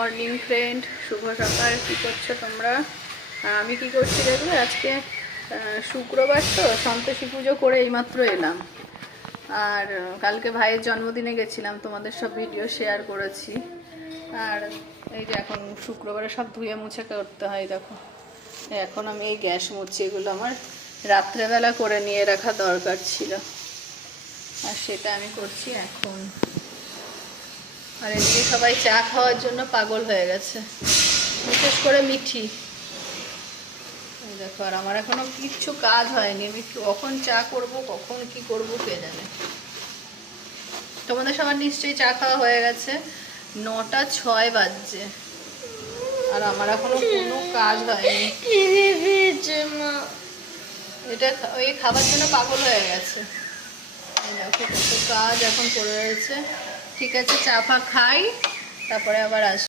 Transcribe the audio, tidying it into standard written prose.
Morning friend, শুভ সকাল। কী করছো তোমরা? আমি কি করছি দেখবে, আজকে শুক্রবার তো সন্তোষী পুজো করে এইমাত্র এলাম। আর কালকে ভাইয়ের জন্মদিনে গেছিলাম, তোমাদের সব ভিডিও শেয়ার করেছি। আর এই যে এখন শুক্রবারে সব ধুয়ে মুছে করতে হয়। দেখো এখন আমি এই গ্যাস মুছি, এগুলো আমার রাত্রেবেলা করে নিয়ে রাখা দরকার ছিল, আর সেটা আমি করছি এখন। আর এদিকে সবাই চা খাওয়ার জন্য পাগল হয়ে গেছে, বিশেষ করে মিঠি। দেখো, আর আমার এখনো কিচ্ছু কাজ হয়নি, আমি কখন চা করব কখন কি করব কে জানে। তোমাদের সবার নিশ্চয়ই চা খাওয়া হয়ে গেছে, 9টা 6 বাজছে, আর আমার এখনো কোনো কাজ হয়নি। এটা ওই খাবার জন্য পাগল হয়ে গেছে। দেখো কত কাজ এখন পড়ে রয়েছে। ঠিক আছে, চা ফা খাই, তারপরে আবার আসবো।